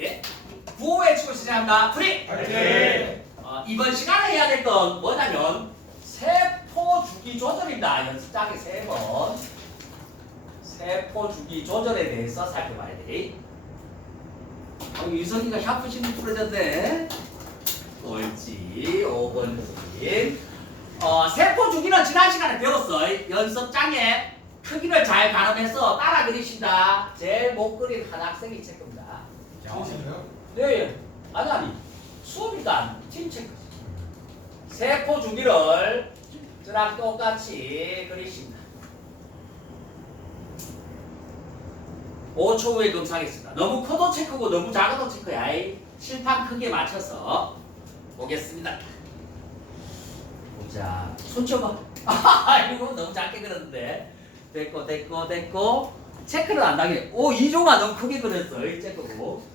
예? 구호의 치고 시작합니다. 프리! 파이팅! 어, 이번 시간에 해야 될 건 뭐냐면 세포 주기 조절입니다. 연습장에 세 번. 세포 주기 조절에 대해서 살펴봐야 돼. 어, 유성이가 샤프신이 풀어졌네. 옳지, 5번 지. 어, 세포 주기는 지난 시간에 배웠어. 연습장에 크기를 잘 가늠해서 따라 그리신다. 제일 못 그린 한 학생이 체크 입니다. 정신이요? 네, 아니 아니 수업이니까 팀 체크. 세포 주기를 저랑 똑같이 그리십니다. 5초 후에 검사하겠습니다. 너무 커도 체크고 너무 작아도 체크야. 이 실판 크기에 맞춰서 보겠습니다. 보자. 손 쳐봐. 아이고 너무 작게 그렸는데. 됐고 됐고 됐고 체크를 안 당해. 오 2조가 너무 크게 그렸어. 이 체크고.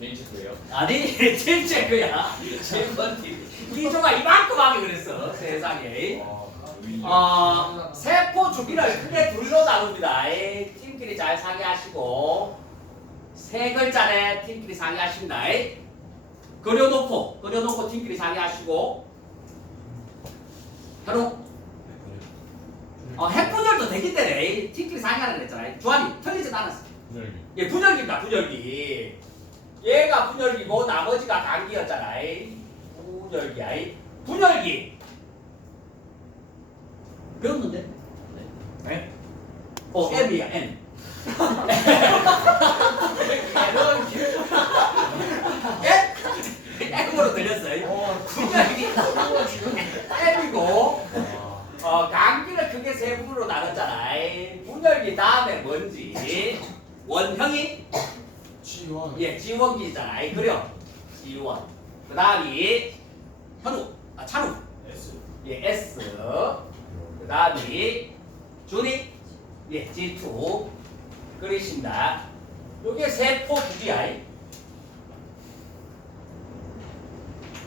개인 체크예요? 아니 팀 체크야. 7번 팀. 이조가 이만큼 하게 그랬어. 세상에. 어, 세포 주기를 크게 둘로 나눕니다. 에이, 팀끼리 잘 상의하시고 세 글자에 팀끼리 상의하십니다. 에이. 그려놓고 그려놓고 팀끼리 상의하시고 바로 어, 핵분열도 되기 때문에 팀끼리 상의하라 그랬잖아요. 주한이 틀리지 않았어. 분열기 예, 분열기입니다. 분열기. 얘가 분열기고 나머지가 감기였잖아. 에이. 분열기. 배웠는데? 네. 어, M이야, M. M? M으로 들렸어요. 분열기. M이고, 어, 감기를 크게 세 부분으로 나눴잖아. 분열기 다음에 뭔지. 원형이 지원 예, 지원기잖아. 아이, 그래요. 지원. 그 다음이 현우, 아, 찬우. S 예, S. 그 다음이 준이. 예, G2. 그리신다. 요게 세포 주기야.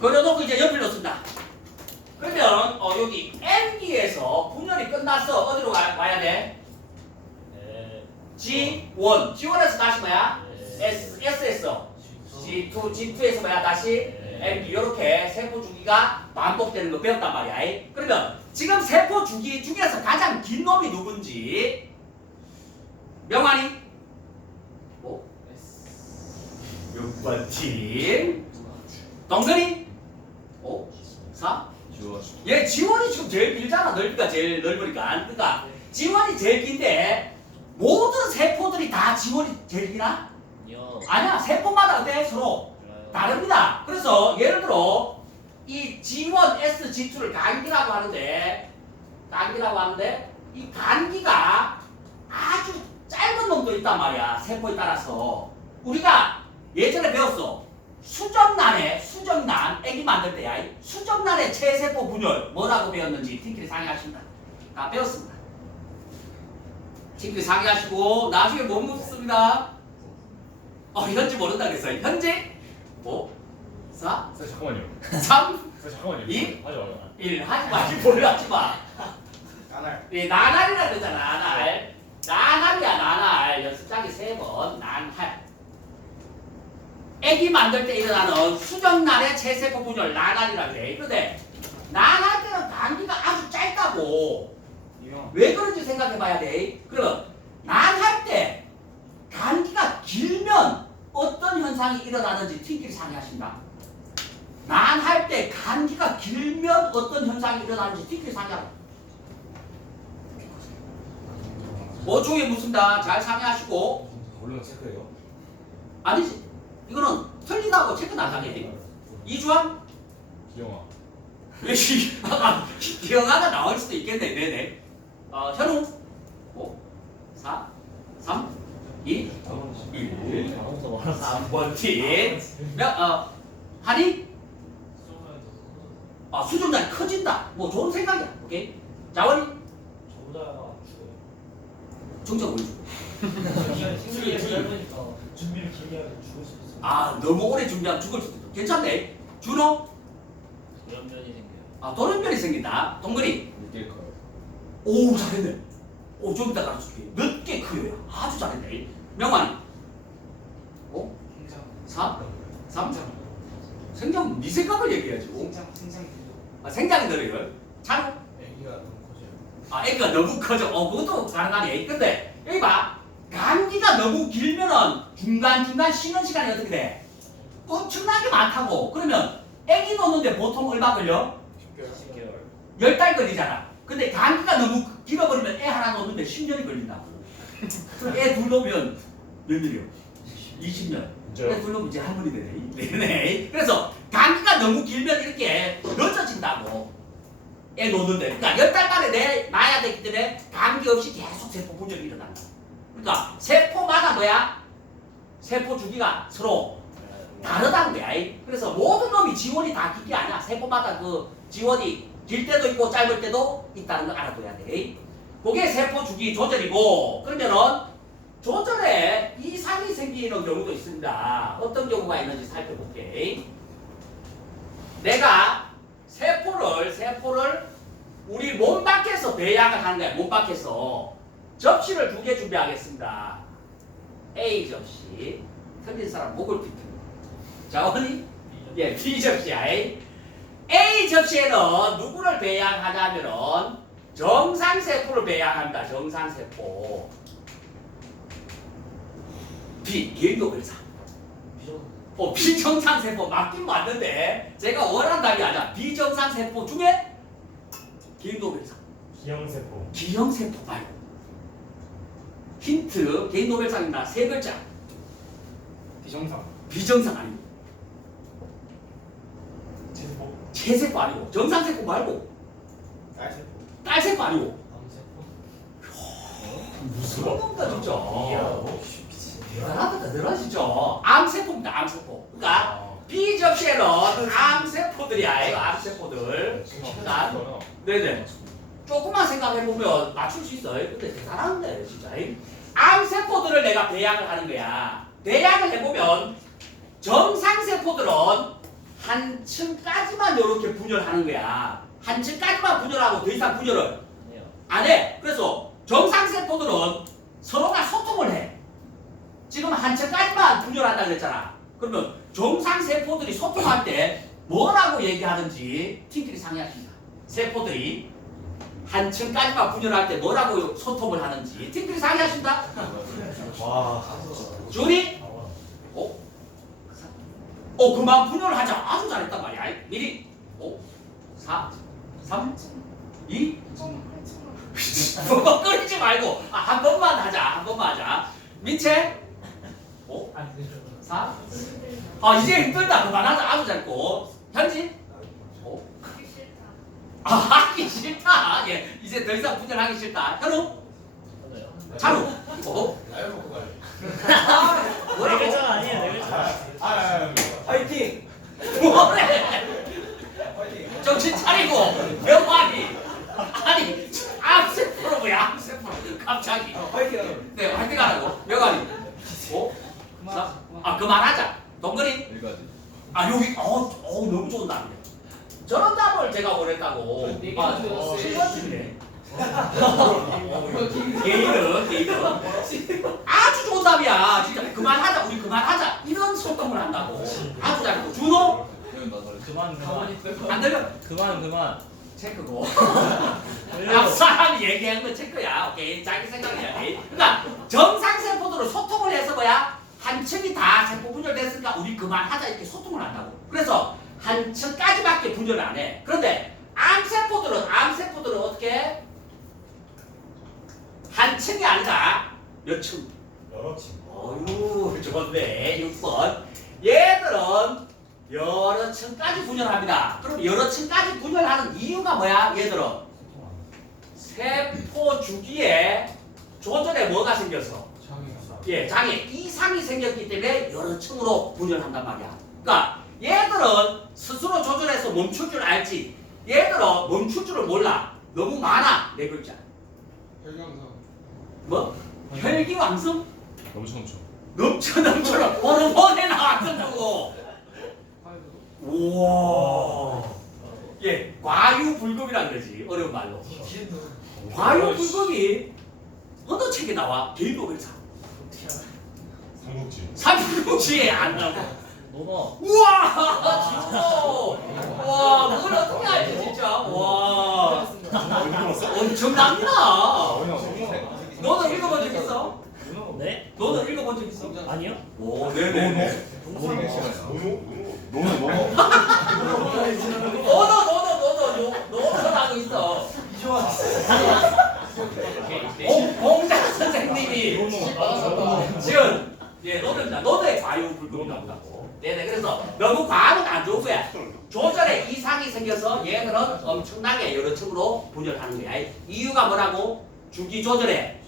그려놓고 이제 연필 넣습니다. 그러면 어, 여기 N기에서 분열이 끝났어. 어디로 가, 가야 돼? 네 G1. G1에서 다시 뭐야? 네. S, S에서 G2, G2에서 뭐야 다시 네. MB 이렇게 세포 주기가 반복되는 거 배웠단 말이야. 이. 그러면 지금 세포 주기 중에서 가장 긴 놈이 누군지 명환이 오 6번 팀 동근이 5 4 지원 얘 지원이 지금 제일 길잖아 넓이가 제일 넓으니까 그러니까 지원이 제일 긴데 모든 세포들이 다 지원이 제일 기나? 요 아니야 세포마다 어때 서로 다릅니다. 그래서 예를 들어 이 G1, S, G2를 간기라고 하는데 간기라고 하는데 이 간기가 아주 짧은 놈도 있단 말이야 세포에 따라서 우리가 예전에 배웠어 수정란에 수정란 애기 만들 때야 이 수정란의 체세포 분열 뭐라고 배웠는지 팀끼리 상의하십니다. 다 배웠습니다. 팀끼리 상의하시고 나중에 못 묻습니다. 어 현재 모른다 그랬어요. 현재 5, 4, 쌤 잠깐만요 3, 쌤 잠깐만요 이? 하지 마요 1 하지 마. 뭘 하지 마. 나날 이 나날이라 그러잖아. 나날. 나날이야 나날. 연습장에 세 번. 나날. 애기 만들 때 일어나는 수정날의 체세포 분열 나날이라 그래. 그런데 나날 때는 감기가 아주 짧다고. 왜 그런지 생각해 봐야 돼. 그러면 난할 때 감기가 길면 현상이 일어나는지 팀끼리 상의하신다. 난 할 때 감기가 길면 어떤 현상이 일어나는지 팀끼리 상의하라. 5초에 묻습니다. 잘 상의하시고 원래 체크예요? 아니지. 이거는 틀리다고 체크 나가게. 이주환 기영아 기억하다 나올 수도 있겠네. 네네. 어, 현우 5, 4, 3, 2, 1. 아무도 말았어 3번 팀. 몇, 어, 한이? 아, 수정단이 커진다. 뭐 좋은 생각이야. 오케이. 자원이? 저보다 죽어요. 정적 보여줘. 준비를 길게 하면 죽을 수 있어요. 아, 너무 오래 준비하면 죽을 수도 있어. 괜찮네. 준호? 돌연변이 생겨요. 아, 돌연변이 생긴다. 늦게 커요 오, 잘했네. 오, 좀 이따 가르쳐 줄게. 늦게 커요. 아주? 5, 항상 4, 3? 3? 생장 네 생각을 얘기해야지. 생장 생장 구조. 아, 생장이 늘어요. 차로? 애기가 너무 커져요. 아, 애가 너무 커져. 어, 그것도 가능하네. 근데 여기 봐. 감기가 너무 길면은 중간중간 쉬는 시간이 어떻게 돼? 엄청나게 많다고. 그러면 애기 놓는데 보통 얼마 걸려? 10개월. 10개월. 10달 걸리잖아. 근데 감기가 너무 길어버리면 애 하나 놓는데 10년이 걸린다고. 그럼 애둘 놓으면 몇 년이요? 20년. 진짜요? 애둘 놓으면 이제 할머니 되네. 네네. 그래서 감기가 너무 길면 이렇게 늦어진다고. 애 놓는데. 그러니까 10달 만에 내 놔야 되기 때문에 감기 없이 계속 세포 분열이 일어난다. 그러니까 세포마다 뭐야? 세포 주기가 서로 다르다는 거야. 이. 그래서 모든 놈이 지원이 다길게 아니야. 세포마다 그 지원이 길 때도 있고 짧을 때도 있다는 걸 알아둬야 돼. 그게 세포 주기 조절이고 그러면은 조절에 이상이 생기는 경우도 있습니다. 어떤 경우가 있는지 살펴볼게. 내가 세포를 세포를 우리 몸 밖에서 배양을 하는 거야. 몸 밖에서 접시를 두 개 준비하겠습니다. A 접시. 틀린 사람 목을 비트. 자원이 예, B 접시야. A. A 접시에는 누구를 배양하냐면은 정상세포를 배양합니다. 정상세포. B 개인도별사. 어, 비정상세포 맞긴 맞는데 제가 원하는 답이 아니야. 비정상세포 중에 개인도별사. 기형세포. 기형세포 말고. 힌트 개인도별상입니다. 세 글자. 비정상. 비정상 아니고 제세포. 체세포 아니고 정상세포 말고. 딸세포. 딸세포 아니고. 무슨 그런다 진짜. 이야. 대단하다 대단하 진짜. 암세포입니다 암세포 그러니까 B 접시에는 암세포들이야 이거 암세포들. 자, 네네. 조금만 생각해보면 맞출 수 있어요. 근데 대단한데 진짜. 암세포들을 내가 배양을 하는 거야. 배양을 해보면 정상세포들은 한 층까지만 이렇게 분열하는 거야 한 층까지만 분열하고 더 이상 분열을 안 해. 그래서 정상세포들은 서로가 소통을 해. 지금 한 층까지만 분열한다 그랬잖아. 그러면 정상세포들이 소통할 때 뭐라고 얘기하는지 팀끼리 상의합시다. 세포들이 한 층까지만 분열할 때 뭐라고 소통을 하는지 팀끼리 상의하신다. 와. 주리? 어? 어, 그만 분열을 하자. 아주 잘했단 말이야. 미리. 5, 4, 3, 2, 뭐 끊지 말고 아, 한 번만 하자. 한 번만 하자. 민채? 5, 아, 네, 4. 아, 이제 힘들다. 그만하자. 아주 잘고. 현지? 5. 아, 하기 싫다. 예, 이제 더 이상 분열하기 싫다. 현우? 차루? 어? 나요 먹고 가요. 네? 글자가 아니에요, 네 글자. 아, 아, 아, 파이팅! 뭐래? 파이팅. 정신 차리고 명환이 아니 암세포로 뭐야 암세포로 갑자기 파이팅. 네 화이팅 하라고 명환이 어? 자, 아 그만하자 동근이 여기까지. 아 여기 어, 어 너무 좋은 답이네 저런 답을 제가 원했다고 네아 어, 실버집이네 게이는 게이는 아 주 좋은 답이야 진짜 그만하자 우리 그만하자 이런 소통을 한다고 아주 잘했고 준호. 그만, 그만. 안 들려 그만, 그만. 체크고? 앞 사람이 얘기한 건 체크야. 오케이. 자기 생각이야. 오케이. 그러니까 정상 세포들로 소통을 해서 뭐야? 한 층이 다 세포 분열됐으니까 우리 그만하자 이렇게 소통을 한다고. 그래서 한 층까지밖에 분열을 안 해. 그런데 암 세포들은 암 세포들은 어떻게? 해? 한 층이 아니라 몇 층? 여러 층. 어유 좋네. 6번. 얘들은 여러 층까지 분열합니다. 그럼 여러 층까지 분열하는 이유가 뭐야 얘들은? 세포 주기에 조절에 뭐가 생겨서. 예 장애. 이상이 생겼기 때문에 여러 층으로 분열한단 말이야. 그러니까 얘들은 스스로 조절해서 멈출 줄 알지? 얘들은 멈출 줄을 몰라. 너무 많아 네 글자. 혈경상. 뭐? 혈기왕성 넘쳐 넘쳐. 넘쳐 넘쳐 호르몬에 나왔던 거고. 파이브도. 우와. 예 과유불급이라 그러지 어려운 말로. 과유불급이 어느 책에 나와? 개인도별사. 삼국지. 삼국지에 안 나오고 뭐뭐 우와! 진호 와 그걸 어떻게 알지 진짜? 와. 엄청납니다 너는 읽어본 적 있어? 네? 너는 읽어본 적 있어? 아니요? 오 네네네. 노노 노노 너너 너너 너너 너너 하고 있어. 공- 공자 선생님이 지금 예 너는 너의 과유 불급이라고 네네 그래서 너무 과하면 안 좋은 거야. 조절에 이상이 생겨서 얘들은 엄청나게 여러 층으로 분열하는 거야. 이유가 뭐라고? 주기 조절에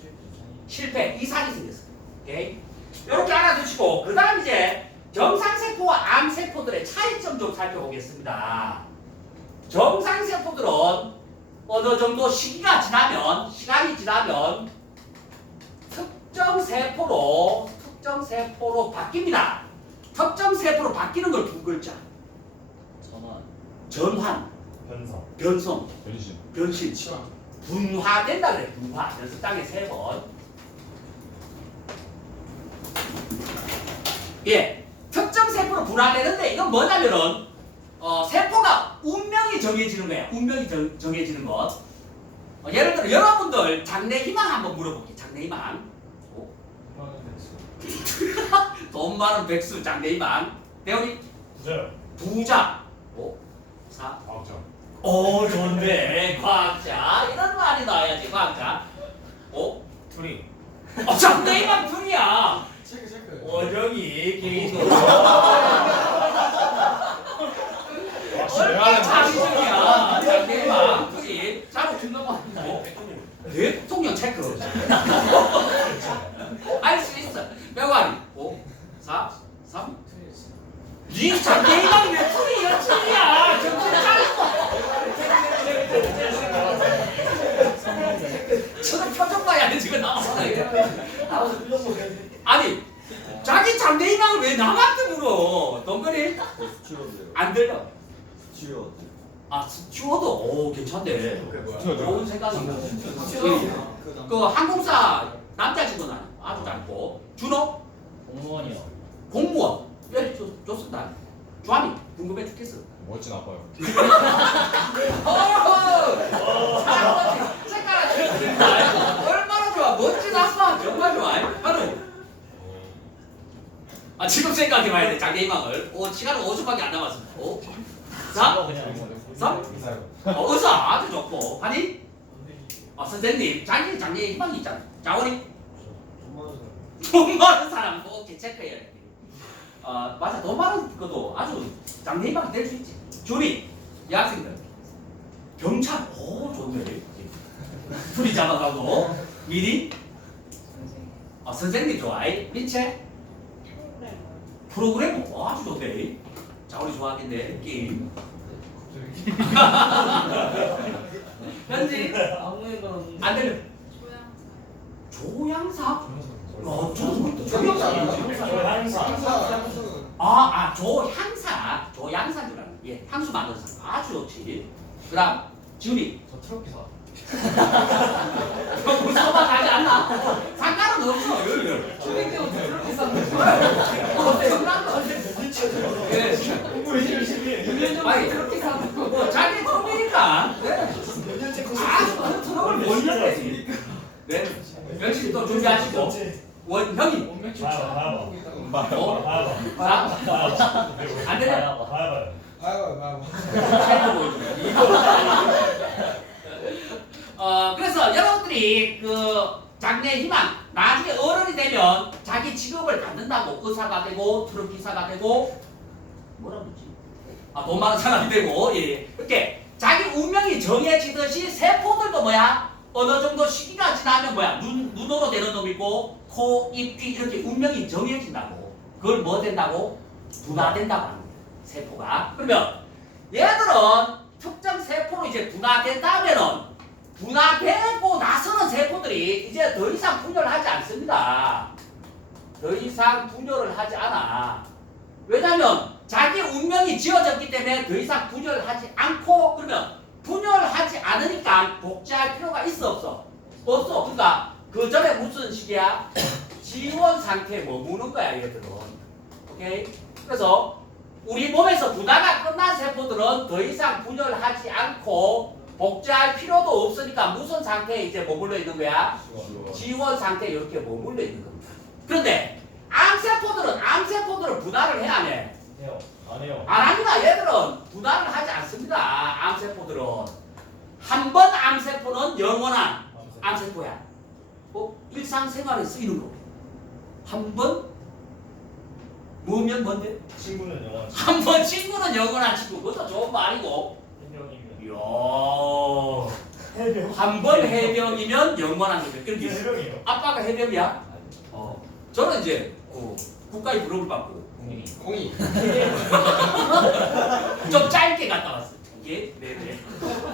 실패 이상이 생겼어 오케이 이렇게 알아두시고 그 다음 이제 정상세포와 암세포들의 차이점 좀 살펴보겠습니다 정상세포들은 어느 정도 시기가 지나면 시간이 지나면 특정 세포로 특정 세포로 바뀝니다. 특정 세포로 바뀌는 걸 두 글자. 전환 전환, 변성 변성, 변신 변신, 시간. 분화된다 그래. 분화. 그래서 땅에 세 번. 예, 특정 세포로 분화되는데 이건 뭐냐면은 어, 세포가 운명이 정해지는 거야. 운명이 정, 정해지는 것. 어, 예를 들어 여러분들 장래 희망 한번 물어볼게. 장래 희망. 오. 돈 많은 백수 장래 희망. 대원이 부자요 부자. 오. 사. 과학자 오 좋네. 과학자. 이런 말이 나와야지 과학자. 오. 투리 어, 장래 희망 둘이야. 체크 체크. 원영이 개인으로. 내가 얼마나 장중이야. 장래 희망 둘이. 자로 중간만. 대통령 체크. 알 수 있어. 명환이 5, 4, 3. 니 장애인랑 왜 풀이 연출이야? 정신 차리고. 저런 표정 봐야 돼 지금 나와서. 아니 자기 장애인랑을 왜 남한테 물어? 동근이 안 들려. 아 스튜어드 오 괜찮네. 좋은 생각이다. 그 항공사 남자 직원 아니 아주 짧고. 준호? 공무원이요. 공무원. 예 좋, 좋습니다. 주한이 궁금해 죽겠어. 멋진 아빠요. 어허! 사랑하지 색깔아 죽인다. 얼마나 좋아. 멋진 아빠. 정말 좋아. 하루 아 지금 생각해봐야 돼 자기 희망을. 오 시간은 5초밖에 안 남았습니다. 5 4 이거 그냥 3 어, 의사 아주 좋고. 아니? 어, 선생님 자기 장래 희망이 있잖아. 자원이? 돈 많은 사람. 꼭 체크해야 돼. 아 맞아. 돈 많은 것도 아주 장래 희망이 될 수 있지. 주리 여학생들. 경찰. 오 좋네. 둘이 잡아가고. 미리? 아 선생님 좋아해? 민채 프로그래머 오, 아주 좋네. 자 우리 좋아하겠네 게임. 현지 안 들려. 조향사? 어, 저도 조향사. 아, 아, 조향사. 조향사인 줄 알았네. 예, 향수 만드는 사람. 아주 좋지. 그 다음, 지훈이. 저 트럭 기사. 형, 무서워 가지 않나? 또 준비하시고. 원형이. 봐봐. 어? 봐봐 사. 안 되냐? 봐봐 아이고. 최고 보여주네. 이거. 어, 그래서 여러분들이 그 장래 희망 나중에 어른이 되면 자기 직업을 갖는다고 의사가 되고 트럭 기사가 되고 뭐라 그러지? 아, 돈 많은 사람이 되고 예. 이렇게 자기 운명이 정해지듯이 세포들도 뭐야? 어느 정도 시기가 지나면 뭐야? 눈, 눈으로 되는 놈 있고 코, 입, 귀 이렇게 운명이 정해진다고 그걸 뭐 된다고? 분화된다고 하는 거야 세포가 그러면 얘들은 특정 세포로 이제 분화된다면은 분화되고 나서는 세포들이 이제 더 이상 분열하지 않습니다. 더 이상 분열을 하지 않아. 왜냐면 자기 운명이 지어졌기 때문에 더 이상 분열하지 않고 그러면 분열하지 않으니까 복제할 필요가 있어 없어? 없어. 그러니까 그 전에 무슨 시기야? 지원 상태에 머무는 거야 얘들은. 오케이? 그래서 우리 몸에서 분화가 끝난 세포들은 더 이상 분열하지 않고 복제할 필요도 없으니까 무슨 상태에 이제 머물러 있는 거야? 지원 상태에 이렇게 머물러 있는 겁니다. 그런데 암세포들은 암세포들은 분할을 해야 해. 해요. 안 해요. 안 합니다. 얘들은 분할을 하지 않습니다. 암세포들은 한 번 암세포는 영원한 암세포야. 뭐 일상생활에 쓰이는 거. 한 번 뭐면 뭔데? 친구는 영화. 한번 친구는 영원한 친구. 그것도 좋은 말이고. 이야. 해병. 한 번 해병이면 영원한 거죠. 그렇게 있어. 해병이에요. 아빠가 해병이야? 어. 저는 이제 그 국가의 부름을 받고 공이 좀 짧게 갔다 왔어요. 예? 네네.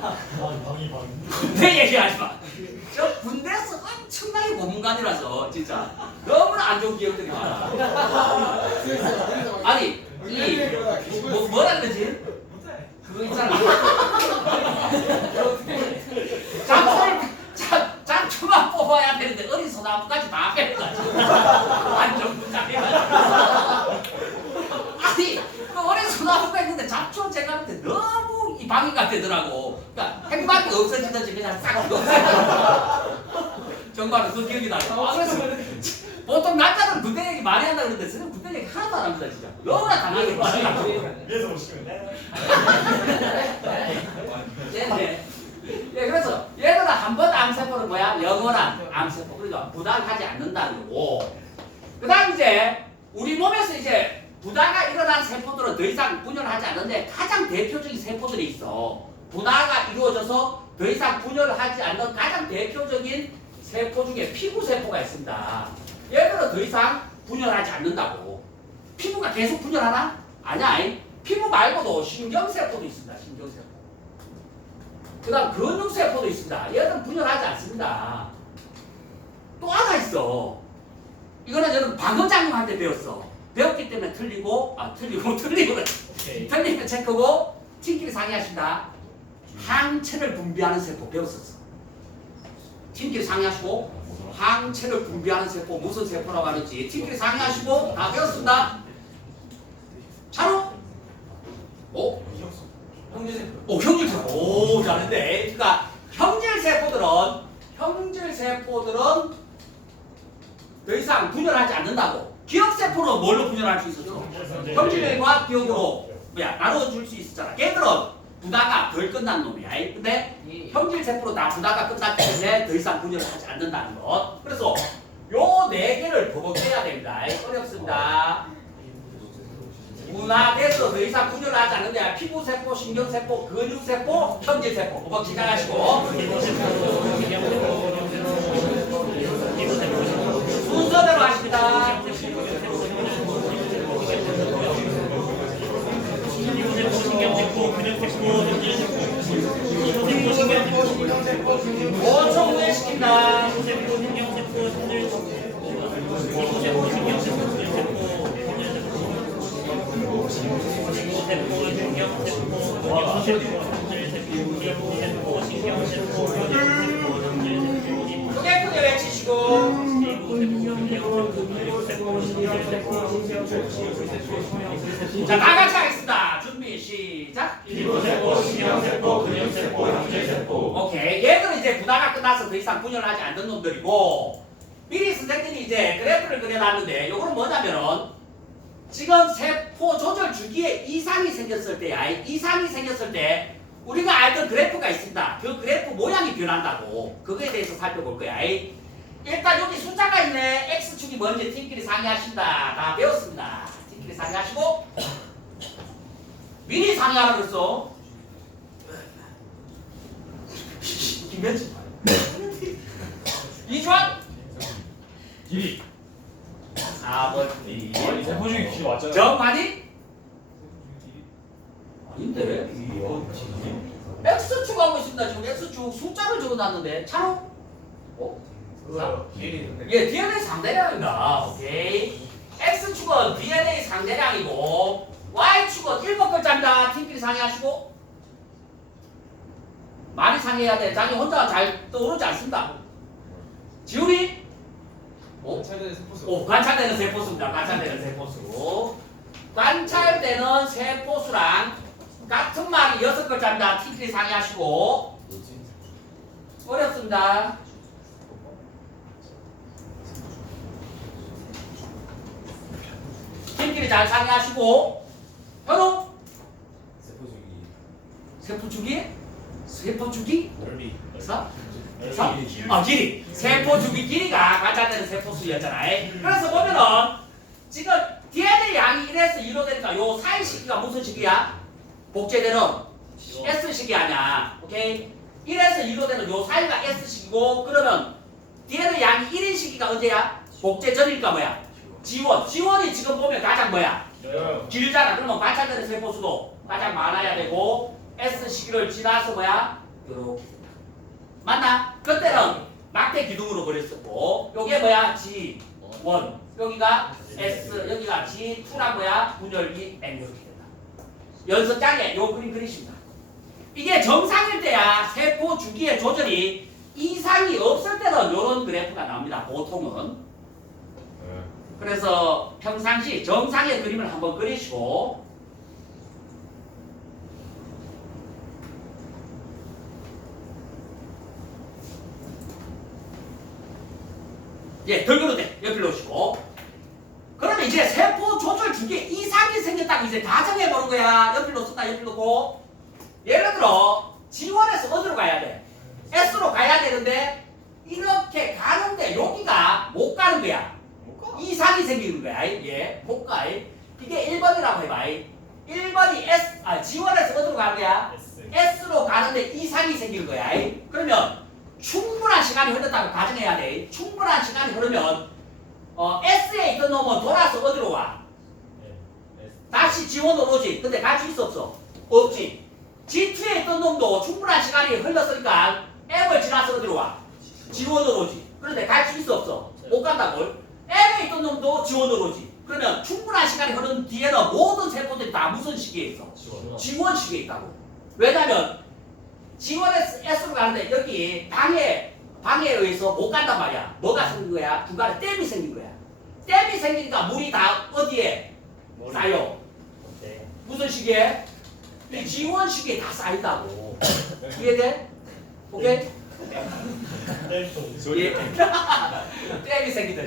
아 방이 방. 내 얘기하지 마. 저 군대에서 엄청나게 고문관이라서 진짜 너무나 안 좋은 기억들이 많아. 아니 이 뭐, 뭐라 그러지? 그거 있잖아. 장소를 장 장초만 뽑아야 되는데 어린 소나무까지 다 빼가지고 완전 부장해가지고 아니 그 어린 소나무가 잡초 제가 볼때 너무 이 방해가 되더라고. 그러니까 행방이 없어지든지 그냥 싹 없어져. 정말로 그 기억이 나요. 아, 그래서 보통 남자들은 군대 얘기 많이 한다 그러는데 저는 군대 얘기 하나도 안 합니다 진짜. 너무나 당하게 봤어요. 위에서 보시면 돼. 네. 예, 그래서 얘들은 한번 암세포는 뭐야? 영원한 암세포. 그러니까 부담하지 않는다는 거고. 그 다음 이제 우리 몸에서 이제 분화가 일어난 세포들은 더 이상 분열하지 않는데 가장 대표적인 세포들이 있어. 분화가 이루어져서 더 이상 분열하지 않는 가장 대표적인 세포 중에 피부 세포가 있습니다. 얘들은 더 이상 분열하지 않는다고. 피부가 계속 분열하나? 아니야. 이 피부 말고도 신경세포도 있습니다. 신경세포. 그 다음 근육세포도 있습니다. 얘들은 분열하지 않습니다. 또 하나 있어. 이거는 여러분 방어작용할 때 배웠어. 배웠기 때문에 틀리고, 아, 틀리고, 틀리고, 오케이. 틀리면 체크고, 팀끼리 상의하신다. 항체를 분비하는 세포 배웠었어. 팀끼리 상의하시고, 항체를 분비하는 세포, 무슨 세포라고 하는지 팀끼리 상의하시고, 다 배웠습니다. 차로? 오? 오, 형질 세포. 오, 잘했네. 그러니까 형질 세포들은 형질 세포들은 더 이상 분열하지 않는다고. 기억 세포는 뭘로 분열할 수 있었어? 형질과 기억으로 뭐야 나눠 줄 수 있었잖아. 걔들은 부다가 덜 끝난 놈이야. 근데 형질 세포로 다 부다가 끝났기 때문에 더 이상 분열하지 않는다는 것. 그래서 요 네 개를 버벅해야 됩니다. 어렵습니다. 문화돼서 더 이상 분열하지 않는데 피부세포, 신경세포, 근육세포, 현질세포 그거 기장하시고 순서대로 하십니다. 오초 후에 시킨다. 크게 크게 외치시고 자, 다같 나서 더 이상 분열하지 않는 놈들이고 미리 선생님이 이제 그래프를 그려놨는데 요거는 뭐냐면은 지금 세포 조절 주기에 이상이 생겼을 때야. 이상이 생겼을 때 우리가 알던 그래프가 있습니다. 그 그래프 모양이 변한다고. 그거에 대해서 살펴볼 거야. 일단 여기 숫자가 있네. X축이 뭔지 팀끼리 상의하신다. 다 배웠습니다. 팀끼리 상의하시고 미리 상의하라 그랬어. 김현지. 이주환. 길이. 4번 아니 D. 세포 중에 길이 왔잖아. 정만이? 아닌데? X축 하고 있습니다. 지금 X축 숫자를 적어놨는데 차로? 어? 예, DNA 상대량입니다. 오케이. X축은 DNA 상대량이고 Y축은 일곱 글자입니다. 팀끼리 상의하시고 많이 상의해야 돼. 자기 혼자 잘 떠오르지 않습니다. 지훈이? 어? 차례 세포수 오, 관찰되는 세포수입니다. 관찰되는 세포수. 관찰되는 세포수랑 같은 말이 여섯 글자입니다. 티트리 상의하시고 어렵습니다. 팀끼리 잘 상의하시고 현우 세포주기 세포주기 넓이. 그래서 그래서 어 길이 세포 주기 길이가 관찰되는 세포 수였잖아. 그래서 보면은 지금 DNA 양이 1에서 2로 되니까 요 사이 시기가 무슨 시기야? 복제되는 S 시기 아니야. 오케이? 1에서 2로 되는 요 사이가 S 시기고 그러면 DNA 양이 1인 시기가 언제야? 복제 전일까 뭐야? G1. G1이 지금 보면 가장 뭐야? 여. 길잖아. 그러면 관찰되는 세포 수도 가장 많아야 되고 S 시기를 지나서 뭐야? 요렇게 맞나? 그때는 막대 기둥으로 그렸었고 요게 뭐야? G1 여기가 S 여기가 G2란 뭐야? 분열기 M 이렇게 된다. 연습장에 요 그림 그리십니다. 이게 정상일 때야 세포 주기의 조절이 이상이 없을 때는 요런 그래프가 나옵니다. 보통은 그래서 평상시 정상의 그림을 한번 그리시고 예, 덜그로 돼. 옆에 놓으시고. 그러면 이제 세포 조절 주기에 이상이 생겼다고 이제 가정해 보는 거야. 옆에 놓습니다. 옆에 놓고. 예를 들어, G1에서 어디로 가야 돼? S로 가야 되는데, 이렇게 가는데 여기가 못 가는 거야. 이상이 생기는 거야. 이게 못 가. 이게 1번이라고 해봐. 1번이 S, 아, G1에서 어디로 가는 거야? S로 가는데 이상이 생기는 거야. 그러면 충분한 시간이 흘렀다고 가정해야 돼. 충분한 시간이 흐르면 어, S에 있던 놈은 돌아서 어디로 와? 다시 G1으로 오지. 근데 갈수 있어 없어? 없지. G2에 있던 놈도 충분한 시간이 흘렀으니까 M을 지나서 어디로 와? G1으로 오지. 그런데 갈수 있어 없어? 못 간다고. M에 있던 놈도 G1으로 오지. 그러면 충분한 시간이 흐른 뒤에는 모든 세포들이 다 무슨 시기에 있어? G1 시기에 있다고. 왜냐면 G1에서 S로 가는데 여기 방해 방해에 의해서 못 간단 말이야. 뭐가 생긴 거야? 중간에 댐이 생긴 거야. 댐이 생기니까 물이 다 어디에 쌓여? 무슨 시기에? 이 G1 시기에 다 쌓인다고. 이해돼? 오케이? 예. 댐이 생기듯.